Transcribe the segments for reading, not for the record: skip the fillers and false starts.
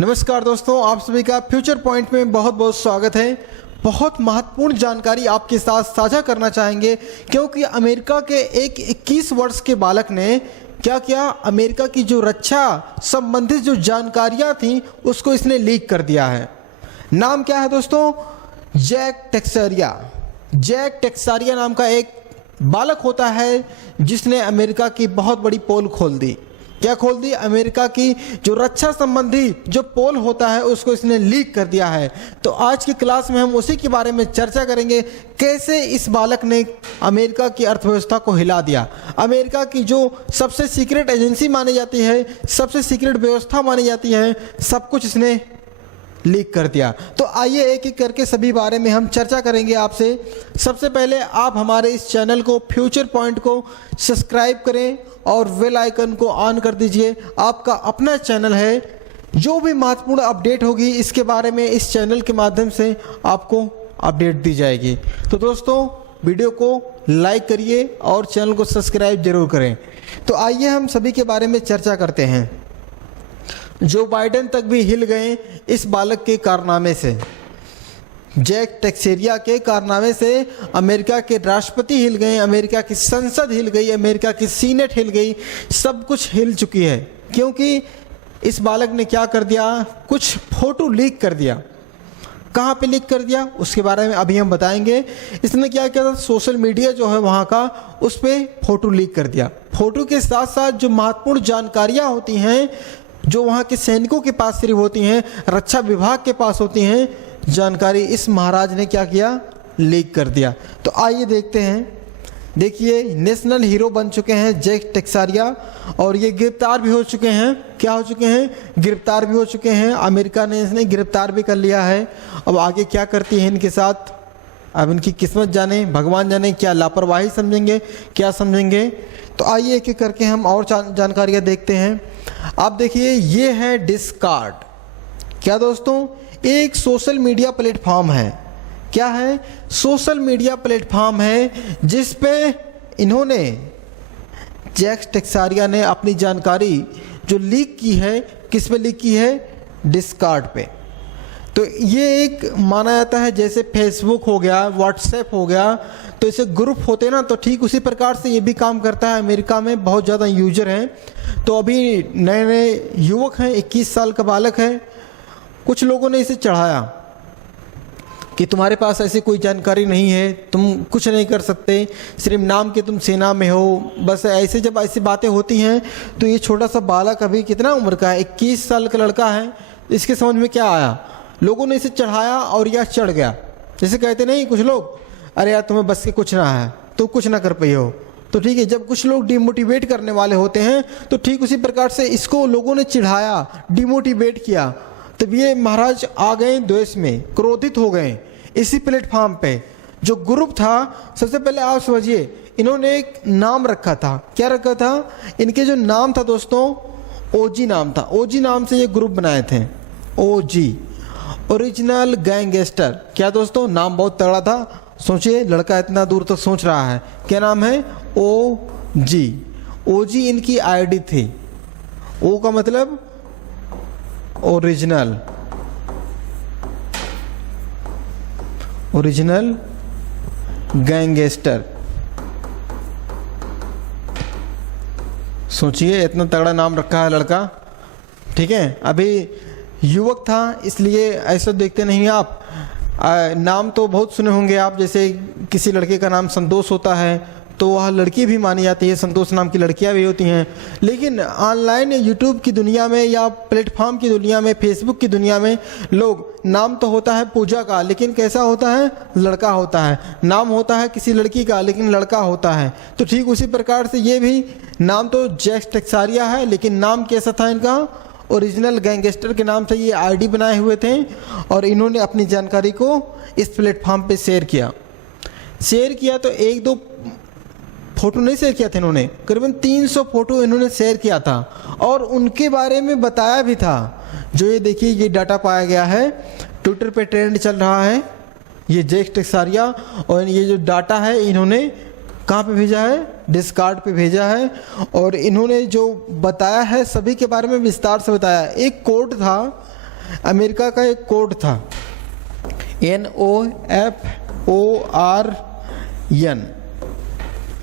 नमस्कार दोस्तों, आप सभी का फ्यूचर पॉइंट में बहुत बहुत स्वागत है। बहुत महत्वपूर्ण जानकारी आपके साथ साझा करना चाहेंगे क्योंकि अमेरिका के एक 21 वर्ष के बालक ने क्या किया, अमेरिका की जो रक्षा संबंधित जो जानकारियां थी उसको इसने लीक कर दिया है। नाम क्या है दोस्तों? जैक टेक्सारिया। जैक टेक्सारिया नाम का एक बालक होता है जिसने अमेरिका की बहुत बड़ी पोल खोल दी। क्या खोल दी? अमेरिका की जो रक्षा संबंधी जो पोल होता है उसको इसने लीक कर दिया है। तो आज की क्लास में हम उसी के बारे में चर्चा करेंगे, कैसे इस बालक ने अमेरिका की अर्थव्यवस्था को हिला दिया। अमेरिका की जो सबसे सीक्रेट एजेंसी मानी जाती है, सबसे सीक्रेट व्यवस्था मानी जाती है, सब कुछ इसने लीक कर दिया। तो आइए एक एक करके सभी बारे में हम चर्चा करेंगे आपसे। सबसे पहले आप हमारे इस चैनल को फ्यूचर पॉइंट को सब्सक्राइब करें और बेल आइकन को ऑन कर दीजिए। आपका अपना चैनल है, जो भी महत्वपूर्ण अपडेट होगी इसके बारे में इस चैनल के माध्यम से आपको अपडेट दी जाएगी। तो दोस्तों वीडियो को लाइक करिए और चैनल को सब्सक्राइब जरूर करें। तो आइए हम सभी के बारे में चर्चा करते हैं। जो बाइडेन तक भी हिल गए इस बालक के कारनामे से। जैक टेक्सारिया के कारनामे से अमेरिका के राष्ट्रपति हिल गए, अमेरिका की संसद हिल गई, अमेरिका की सीनेट हिल गई, सब कुछ हिल चुकी है। क्योंकि इस बालक ने क्या कर दिया, कुछ फोटो लीक कर दिया। कहाँ पे लीक कर दिया उसके बारे में अभी हम बताएंगे। इसने क्या किया था, सोशल मीडिया जो है वहाँ का, उस पर फोटो लीक कर दिया। फोटो के साथ साथ जो महत्वपूर्ण जानकारियाँ होती हैं, जो वहाँ के सैनिकों के पास सिर्फ होती हैं, रक्षा विभाग के पास होती हैं, जानकारी इस महाराज ने क्या किया, लीक कर दिया। तो आइए देखते हैं। देखिए, नेशनल हीरो बन चुके हैं जैक टेक्सारिया और ये गिरफ्तार भी हो चुके हैं। क्या हो चुके हैं? गिरफ्तार भी हो चुके हैं। अमेरिका ने इसने गिरफ्तार भी कर लिया है। अब आगे क्या करती है इनके साथ, अब इनकी किस्मत जाने, भगवान जाने। क्या लापरवाही समझेंगे, क्या समझेंगे? तो आइए एक एक करके हम और जानकारियाँ देखते हैं। आप देखिए, ये है डिस्कार्ड। क्या दोस्तों? एक सोशल मीडिया प्लेटफॉर्म है। क्या है? सोशल मीडिया प्लेटफॉर्म है जिस पे इन्होंने, जैक टेक्सारिया ने अपनी जानकारी जो लीक की है, किस पे लीक की है? डिस्कार्ड पे। तो ये एक माना जाता है जैसे फेसबुक हो गया, व्हाट्सएप हो गया, तो ऐसे ग्रुप होते हैं ना, तो ठीक उसी प्रकार से ये भी काम करता है। अमेरिका में बहुत ज़्यादा यूजर हैं। तो अभी नए नए युवक हैं, 21 साल का बालक है, कुछ लोगों ने इसे चढ़ाया कि तुम्हारे पास ऐसी कोई जानकारी नहीं है, तुम कुछ नहीं कर सकते, सिर्फ नाम के तुम सेना में हो, बस ऐसे। जब ऐसी बातें होती हैं तो ये छोटा सा बालक, अभी कितना उम्र का है, 21 साल का लड़का है, इसके समझ में क्या आया? लोगों ने इसे चढ़ाया और यह चढ़ गया। जैसे कहते नहीं कुछ लोग, अरे यार तुम्हें बस के कुछ ना है, तो कुछ ना कर पाई हो। तो ठीक है, जब कुछ लोग डिमोटिवेट करने वाले होते हैं तो ठीक उसी प्रकार से इसको लोगों ने चिढ़ाया, डिमोटिवेट किया। तब ये महाराज आ गए द्वेष में, क्रोधित हो गए। इसी प्लेटफॉर्म पे जो ग्रुप था, सबसे पहले आप समझिए, इन्होंने एक नाम रखा था। क्या रखा था? इनके जो नाम था दोस्तों, ओजी नाम था। ओजी नाम से ये ग्रुप बनाए थे। ओजी, ओरिजिनल गैंगस्टर। क्या दोस्तों? नाम बहुत तगड़ा था। सोचिए, लड़का इतना दूर तक सोच रहा है। क्या नाम है? ओजी। ओजी इनकी आईडी थी। ओ का मतलब ओरिजिनल, ओरिजिनल गैंगस्टर। सोचिए, इतना तगड़ा नाम रखा है लड़का। ठीक है, अभी युवक था इसलिए ऐसा देखते नहीं आप। नाम तो बहुत सुने होंगे आप, जैसे किसी लड़के का नाम संतोष होता है तो वह लड़की भी मानी जाती है, संतोष नाम की लड़कियां भी होती हैं। लेकिन ऑनलाइन यूट्यूब की दुनिया में या प्लेटफॉर्म की दुनिया में, फेसबुक की दुनिया में, लोग, नाम तो होता है पूजा का, लेकिन कैसा होता है? लड़का होता है। नाम होता है किसी लड़की का, लेकिन लड़का होता है। तो ठीक उसी प्रकार से ये भी, नाम तो जैक टेक्सारिया है लेकिन नाम कैसा था इनका? ओरिजिनल गैंगस्टर के नाम से ये आईडी बनाए हुए थे और इन्होंने अपनी जानकारी को इस प्लेटफॉर्म पे शेयर किया। तो एक दो फोटो नहीं शेयर किया था इन्होंने, करीबन 300 फोटो इन्होंने शेयर किया था और उनके बारे में बताया भी था। जो ये देखिए, ये डाटा पाया गया है, ट्विटर पे ट्रेंड चल रहा है, ये जैक टेक्सारिया। और ये जो डाटा है इन्होंने कहाँ पे भेजा है? डिस्कार्ड पे भेजा है। और इन्होंने जो बताया है सभी के बारे में विस्तार से बताया। एक कोड था अमेरिका का एक कोड था NOFORN।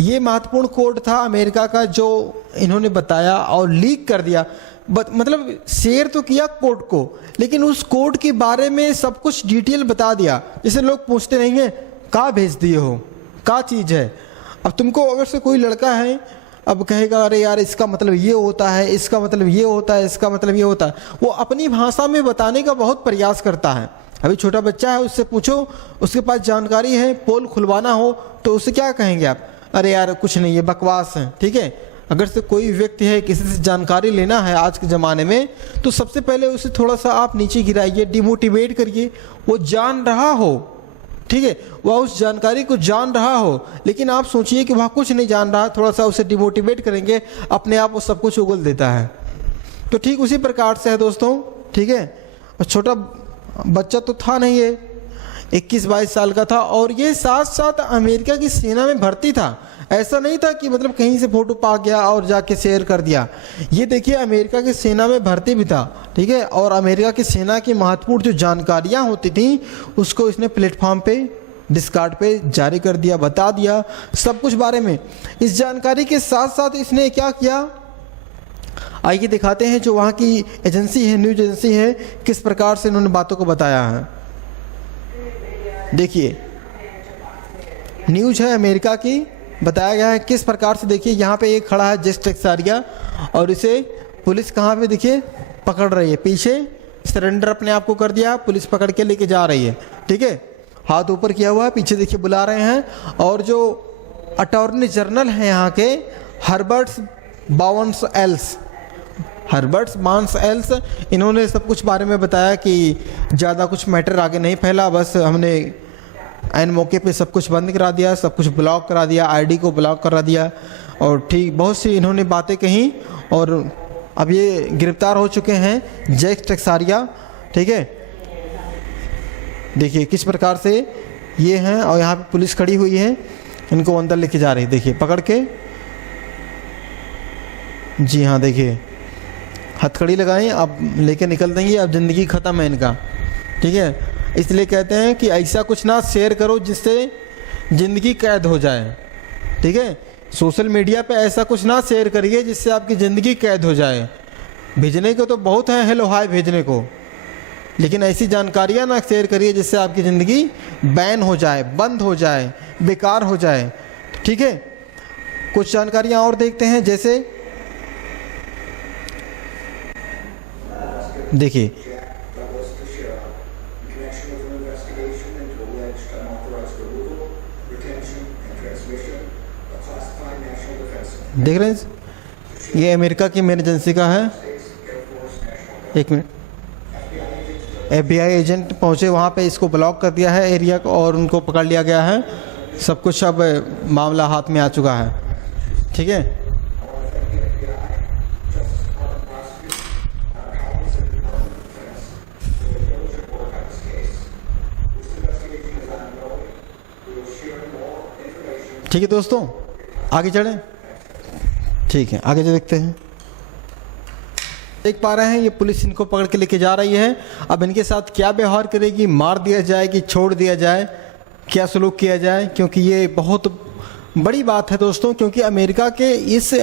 ये महत्वपूर्ण कोड था अमेरिका का जो इन्होंने बताया और लीक कर दिया। मतलब शेयर तो किया कोड को, लेकिन उस कोड के बारे में सब कुछ डिटेल बता दिया। जैसे लोग पूछते नहीं हैं कहाँ भेज दिए हो, क्या चीज़ है। अब तुमको अगर से कोई लड़का है, अब कहेगा अरे यार इसका मतलब ये होता है, इसका मतलब ये होता है, इसका मतलब ये होता है, वो अपनी भाषा में बताने का बहुत प्रयास करता है। अभी छोटा बच्चा है, उससे पूछो, उसके पास जानकारी है, पोल खुलवाना हो तो उससे क्या कहेंगे आप? अरे यार कुछ नहीं, ये बकवास है। ठीक है, अगर से कोई व्यक्ति है, किसी से जानकारी लेना है आज के ज़माने में, तो सबसे पहले उसे थोड़ा सा आप नीचे गिराइए, डिमोटिवेट करिए। वो जान रहा हो, ठीक है, वह उस जानकारी को जान रहा हो, लेकिन आप सोचिए कि वह कुछ नहीं जान रहा, थोड़ा सा उसे डिमोटिवेट करेंगे, अपने आप वो सब कुछ उगल देता है। तो ठीक उसी प्रकार से है दोस्तों। ठीक है, और छोटा बच्चा तो था नहीं, ये 21-22 साल का था, और ये साथ साथ अमेरिका की सेना में भर्ती था। ऐसा नहीं था कि मतलब कहीं से फोटो पा गया और जाके शेयर कर दिया। ये देखिए अमेरिका की सेना में भर्ती भी था। ठीक है, और अमेरिका की सेना की महत्वपूर्ण जो जानकारियां होती थी उसको इसने प्लेटफॉर्म पे, डिस्कार्ड पे जारी कर दिया, बता दिया सब कुछ बारे में। इस जानकारी के साथ साथ इसने क्या किया, आइए दिखाते हैं जो वहाँ की एजेंसी है, न्यूज एजेंसी है, किस प्रकार से इन्होंने बातों को बताया है। देखिए न्यूज है अमेरिका की, बताया गया है किस प्रकार से। देखिए यहाँ पे एक खड़ा है जेस टेक्सारिया, और इसे पुलिस कहाँ पे देखिए पकड़ रही है, पीछे सरेंडर अपने आप को कर दिया, पुलिस पकड़ के लेके जा रही है। ठीक है, हाथ ऊपर किया हुआ है, पीछे देखिए बुला रहे हैं। और जो अटॉर्नी जनरल हैं यहाँ के, हर्बर्ट बार्न्स एल्स, इन्होंने सब कुछ बारे में बताया कि ज़्यादा कुछ मैटर आगे नहीं फैला, बस हमने ऐन मौके पे सब कुछ बंद करा दिया, सब कुछ ब्लॉक करा दिया, आईडी को ब्लॉक करा दिया, और ठीक बहुत सी इन्होंने बातें कहीं, और अब ये गिरफ्तार हो चुके हैं जेस टेक्सारिया। ठीक है, देखिए किस प्रकार से ये हैं, और यहाँ पे पुलिस खड़ी हुई है, इनको अंदर लेके जा रही है, देखिए पकड़ के। जी हाँ, देखिए हथकड़ी लगाएं, अब लेके निकल देंगे, अब ज़िंदगी ख़त्म है इनका। ठीक है, इसलिए कहते हैं कि ऐसा कुछ ना शेयर करो जिससे ज़िंदगी कैद हो जाए। ठीक है, सोशल मीडिया पे ऐसा कुछ ना शेयर करिए जिससे आपकी ज़िंदगी कैद हो जाए। भेजने को तो बहुत है हेलो हाय भेजने को, लेकिन ऐसी जानकारियाँ ना शेयर करिए जिससे आपकी ज़िंदगी बैन हो जाए, बंद हो जाए, बेकार हो जाए। ठीक है, कुछ जानकारियाँ और देखते हैं, जैसे देखिए देख रहे हैं, ये अमेरिका की मेन एजेंसी का है। एक मिनट, FBI एजेंट पहुंचे वहाँ पे, इसको ब्लॉक कर दिया है एरिया को, और उनको पकड़ लिया गया है। सब कुछ अब मामला हाथ में आ चुका है। ठीक है, ठीक है दोस्तों, आगे चलें। ठीक है, आगे जो देखते हैं, देख पा रहे हैं ये पुलिस इनको पकड़ के लेके जा रही है। अब इनके साथ क्या व्यवहार करेगी, मार दिया जाए कि छोड़ दिया जाए, क्या सलूक किया जाए, क्योंकि ये बहुत बड़ी बात है दोस्तों। क्योंकि अमेरिका के इस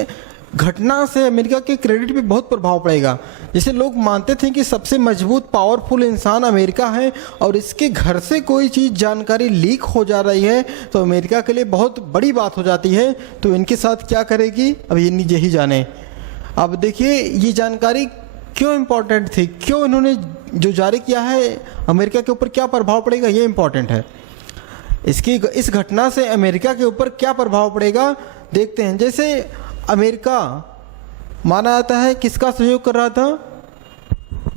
घटना से अमेरिका के क्रेडिट पे बहुत प्रभाव पड़ेगा। जैसे लोग मानते थे कि सबसे मजबूत पावरफुल इंसान अमेरिका है, और इसके घर से कोई चीज़ जानकारी लीक हो जा रही है तो अमेरिका के लिए बहुत बड़ी बात हो जाती है। तो इनके साथ क्या करेगी अब ये यही जाने। अब देखिए ये जानकारी क्यों इम्पोर्टेंट थी, क्यों इन्होंने जो जारी किया है, अमेरिका के ऊपर क्या प्रभाव पड़ेगा, ये इम्पोर्टेंट है। इस घटना से अमेरिका के ऊपर क्या प्रभाव पड़ेगा देखते हैं। जैसे अमेरिका माना जाता है किसका सहयोग कर रहा था,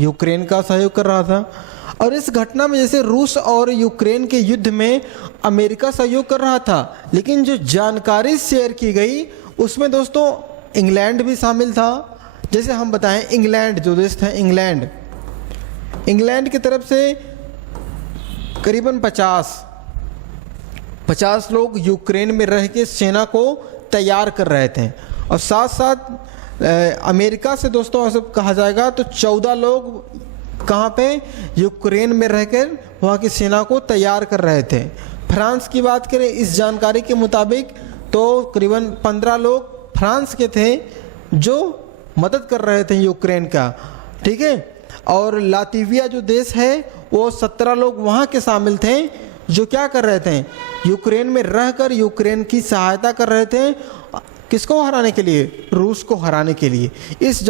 यूक्रेन का सहयोग कर रहा था। और इस घटना में जैसे रूस और यूक्रेन के युद्ध में अमेरिका सहयोग कर रहा था, लेकिन जो जानकारी शेयर की गई उसमें दोस्तों इंग्लैंड भी शामिल था। जैसे हम बताएं, इंग्लैंड जो देश था, इंग्लैंड की तरफ से करीबन 50 लोग यूक्रेन में रह के सेना को तैयार कर रहे थे। और साथ साथ अमेरिका से दोस्तों ऐसा कहा जाएगा तो 14 लोग कहाँ पे? यूक्रेन में रहकर वहाँ की सेना को तैयार कर रहे थे। फ्रांस की बात करें इस जानकारी के मुताबिक तो करीबन 15 लोग फ्रांस के थे जो मदद कर रहे थे यूक्रेन का, ठीक है। और लातविया जो देश है वो 17 लोग वहाँ के शामिल थे जो क्या कर रहे थे? यूक्रेन में रहकर यूक्रेन की सहायता कर रहे थे। किसको हराने के लिए? रूस को हराने के लिए। इस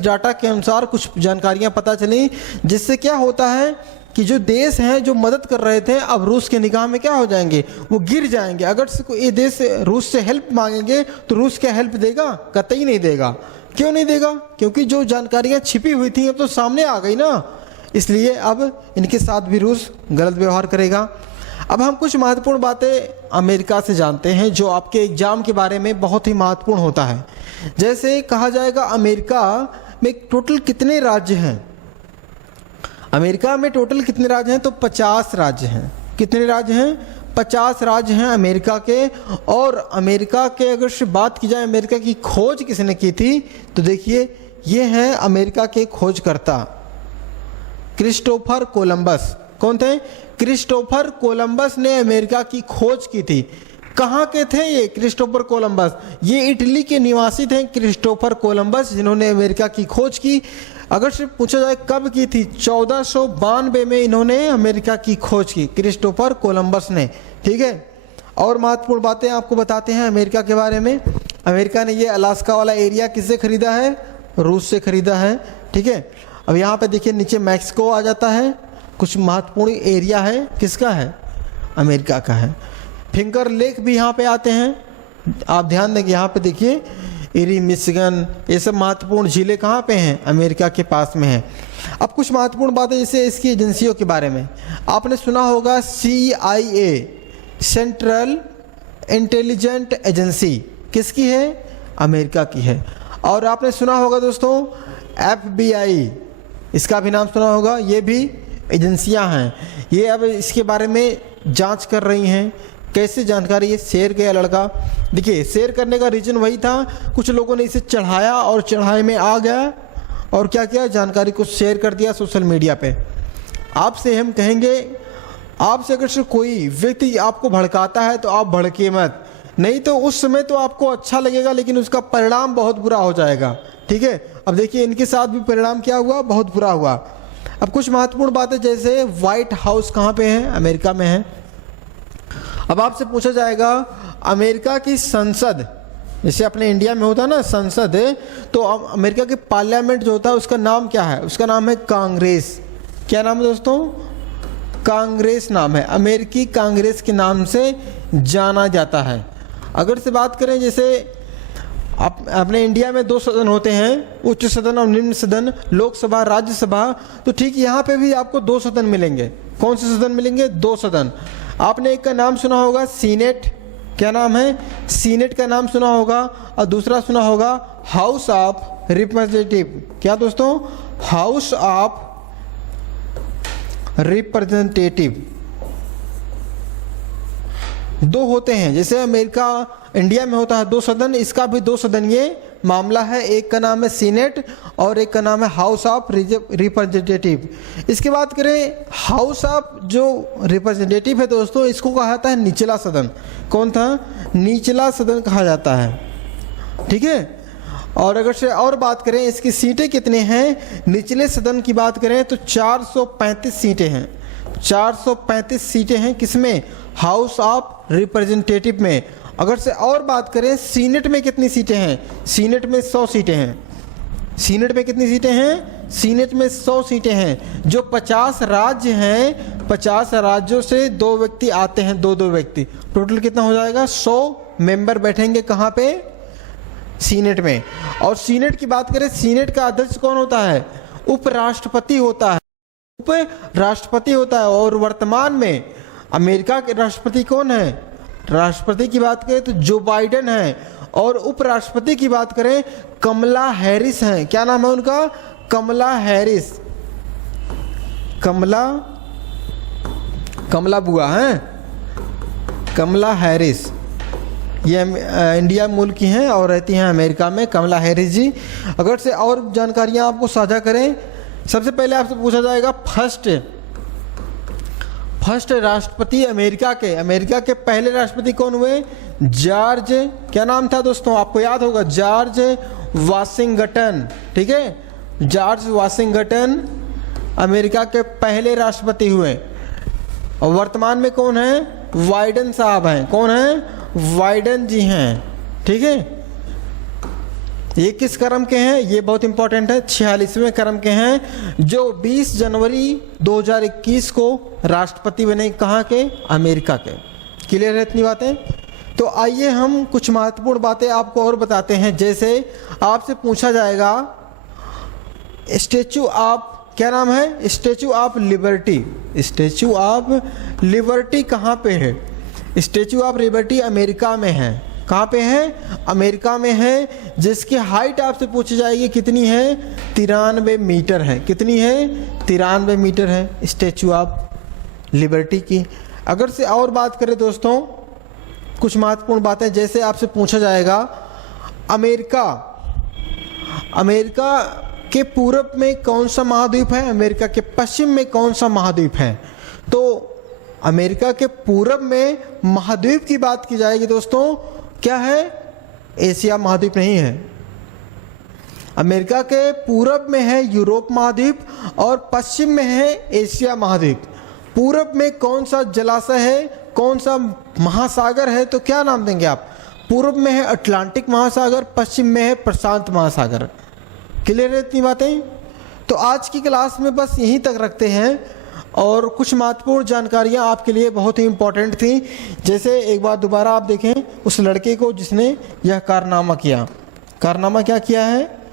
डाटा के अनुसार कुछ जानकारियाँ पता चली, जिससे क्या होता है कि जो देश हैं जो मदद कर रहे थे अब रूस के निगाह में क्या हो जाएंगे? वो गिर जाएंगे। अगर ये देश रूस से हेल्प मांगेंगे तो रूस क्या हेल्प देगा? कतई नहीं देगा। क्यों नहीं देगा? क्योंकि जो जानकारियाँ छिपी हुई थी अब तो सामने आ गई ना, इसलिए अब इनके साथ भी रूस गलत व्यवहार करेगा। अब हम कुछ महत्वपूर्ण बातें अमेरिका से जानते हैं जो आपके एग्जाम के बारे में बहुत ही महत्वपूर्ण होता है। जैसे कहा जाएगा अमेरिका में टोटल कितने राज्य हैं? अमेरिका में टोटल कितने राज्य हैं? तो 50 राज्य हैं। कितने राज्य हैं? 50 राज्य हैं अमेरिका के। और अमेरिका के अगर से बात की जाए अमेरिका की खोज किसने की थी, तो देखिए ये हैं अमेरिका के खोजकर्ता क्रिस्टोफर कोलंबस। कौन थे? क्रिस्टोफर कोलंबस ने अमेरिका की खोज की थी। कहाँ के थे ये क्रिस्टोफर कोलंबस? ये इटली के निवासी थे क्रिस्टोफर कोलंबस, जिन्होंने अमेरिका की खोज की। अगर से पूछा जाए कब की थी, 1492 में इन्होंने अमेरिका की खोज की, क्रिस्टोफर कोलंबस ने, ठीक है। और महत्वपूर्ण बातें आपको बताते हैं अमेरिका के बारे में। अमेरिका ने ये अलास्का वाला एरिया किससे खरीदा है? रूस से खरीदा है, ठीक है। अब यहाँ पे देखिए नीचे मैक्सिको आ जाता है। कुछ महत्वपूर्ण एरिया है, किसका है? अमेरिका का है। फिंगर लेक भी यहाँ पे आते हैं। आप ध्यान देंगे यहाँ पे देखिए इरी, मिशिगन, ये सब महत्वपूर्ण झीलें कहाँ पे हैं? अमेरिका के पास में हैं। अब कुछ महत्वपूर्ण बातें जैसे इसकी एजेंसियों के बारे में आपने सुना होगा। CIA सेंट्रल इंटेलिजेंट एजेंसी किसकी है? अमेरिका की है। और आपने सुना होगा दोस्तों FBI, इसका भी नाम सुना होगा। ये भी एजेंसियां हैं। ये अब इसके बारे में जांच कर रही हैं। कैसे जानकारी ये शेयर किया लड़का? देखिए शेयर करने का रीज़न वही था, कुछ लोगों ने इसे चढ़ाया और चढ़ाई में आ गया और क्या किया, जानकारी को शेयर कर दिया सोशल मीडिया पे। आपसे हम कहेंगे, आपसे अगर से कोई व्यक्ति आपको भड़काता है तो आप भड़के मत, नहीं तो उस समय तो आपको अच्छा लगेगा लेकिन उसका परिणाम बहुत बुरा हो जाएगा, ठीक है। अब देखिए इनके साथ भी परिणाम क्या हुआ, बहुत बुरा हुआ। अब कुछ महत्वपूर्ण बातें जैसे व्हाइट हाउस कहाँ पे है? अमेरिका में है। अब आपसे पूछा जाएगा अमेरिका की संसद, जैसे अपने इंडिया में होता है ना संसद है, तो अमेरिका के पार्लियामेंट जो होता है उसका नाम क्या है? उसका नाम है कांग्रेस। क्या नाम है दोस्तों? कांग्रेस नाम है। अमेरिकी कांग्रेस के नाम से जाना जाता है। अगर से बात करें जैसे अपने इंडिया में 2 सदन होते हैं, उच्च सदन और निम्न सदन, लोकसभा राज्यसभा, तो ठीक यहाँ पे भी आपको 2 सदन मिलेंगे। कौन से सदन मिलेंगे? 2 सदन। आपने एक का नाम सुना होगा सीनेट। क्या नाम है? सीनेट का नाम सुना होगा। और दूसरा सुना होगा हाउस ऑफ रिप्रेजेंटेटिव। क्या दोस्तों? House of representative. 2 होते हैं, जैसे अमेरिका इंडिया में होता है 2 सदन, इसका भी 2 सदन ये मामला है। एक का नाम है सीनेट और एक का नाम है हाउस ऑफ रिप्रेजेंटेटिव। इसके बात करें हाउस ऑफ जो रिप्रेजेंटेटिव है दोस्तों, इसको कहा जाता है निचला सदन। कौन था? निचला सदन कहा जाता है, ठीक है। और अगर से और बात करें इसकी सीटें कितने हैं, निचले सदन की बात करें तो 435 सीटें हैं। 435 सीटें हैं किसमें? हाउस ऑफ रिप्रेजेंटेटिव में। अगर से और बात करें सीनेट में कितनी सीटें हैं? सीनेट में 100 सीटें हैं। सीनेट में कितनी सीटें हैं? सीनेट में 100 सीटें हैं। जो 50 राज्य हैं, 50 राज्यों से 2 व्यक्ति आते हैं, 2-2 व्यक्ति, टोटल कितना हो जाएगा? 100 मेंबर बैठेंगे कहाँ पे? सीनेट में। और सीनेट की बात करें, सीनेट का अध्यक्ष कौन होता है? उपराष्ट्रपति होता है। उपराष्ट्रपति होता है। और वर्तमान में अमेरिका के राष्ट्रपति कौन है? राष्ट्रपति की बात करें तो जो बाइडेन है। और उपराष्ट्रपति की बात करें कमला हैरिस हैं। क्या नाम है उनका? कमला हैरिस। कमला बुआ हैं, कमला हैरिस। ये इंडिया मूल की हैं और रहती हैं अमेरिका में, कमला हैरिस जी। अगर से और जानकारियां आपको साझा करें, सबसे पहले आपसे पूछा जाएगा फर्स्ट राष्ट्रपति अमेरिका के पहले राष्ट्रपति कौन हुए? जॉर्ज, क्या नाम था दोस्तों, आपको याद होगा, जॉर्ज वाशिंगटन। ठीक है, जॉर्ज वाशिंगटन अमेरिका के पहले राष्ट्रपति हुए। और वर्तमान में कौन है? बाइडेन साहब हैं। कौन है? बाइडेन जी हैं। ठीक है, ये किस क्रम के हैं? ये बहुत इंपॉर्टेंट है, 46वें क्रम के हैं, जो 20 जनवरी 2021 को राष्ट्रपति बने। कहाँ के? अमेरिका के। क्लियर है इतनी बातें? तो आइए हम कुछ महत्वपूर्ण बातें आपको और बताते हैं। जैसे आपसे पूछा जाएगा स्टैचू ऑफ, क्या नाम है? Statue of liberty. Statue of liberty कहाँ पे है? स्टैचू ऑफ लिबर्टी अमेरिका में है। कहाँ पे है? अमेरिका में है, जिसकी हाइट आपसे पूछी जाएगी कितनी है? 93 मीटर है। कितनी है? 93 मीटर है स्टैचू ऑफ लिबर्टी की। अगर से और बात करें दोस्तों, कुछ महत्वपूर्ण बातें, जैसे आपसे पूछा जाएगा अमेरिका के पूरब में कौन सा महाद्वीप है? अमेरिका के पश्चिम में कौन सा महाद्वीप है? तो अमेरिका के पूरब में महाद्वीप की बात की जाएगी दोस्तों, क्या है? एशिया महाद्वीप नहीं है। अमेरिका के पूरब में है यूरोप महाद्वीप और पश्चिम में है एशिया महाद्वीप। पूरब में कौन सा जलाशय है, कौन सा महासागर है? तो क्या नाम देंगे आप? पूरब में है अटलांटिक महासागर, पश्चिम में है प्रशांत महासागर। क्लियर है इतनी बातें? तो आज की क्लास में बस यहीं तक रखते हैं, और कुछ महत्वपूर्ण जानकारियां आपके लिए बहुत ही इम्पोर्टेंट थी। जैसे एक बार दोबारा आप देखें उस लड़के को जिसने यह कारनामा किया। कारनामा क्या किया है?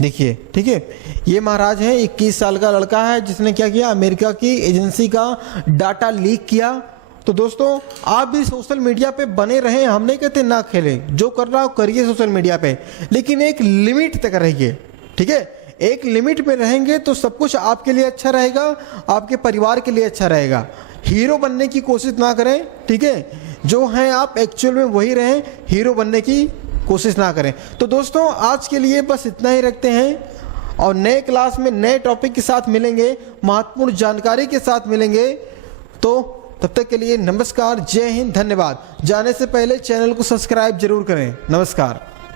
देखिए, ठीक है, ये महाराज है, 21 साल का लड़का है, जिसने क्या किया? अमेरिका की एजेंसी का डाटा लीक किया। तो दोस्तों आप भी सोशल मीडिया पे बने रहें, हम नहीं कहते ना खेलें, जो कर रहा हो करिए सोशल मीडिया पे, लेकिन एक लिमिट तक रहिए। ठीक है, एक लिमिट में रहेंगे तो सब कुछ आपके लिए अच्छा रहेगा, आपके परिवार के लिए अच्छा रहेगा। हीरो बनने की कोशिश ना करें। ठीक है, जो हैं आप एक्चुअल में वही रहें, हीरो बनने की कोशिश ना करें। तो दोस्तों आज के लिए बस इतना ही रखते हैं, और नए क्लास में नए टॉपिक के साथ मिलेंगे, महत्वपूर्ण जानकारी के साथ मिलेंगे। तो तब तक के लिए नमस्कार, जय हिंद, धन्यवाद। जाने से पहले चैनल को सब्सक्राइब जरूर करें। नमस्कार।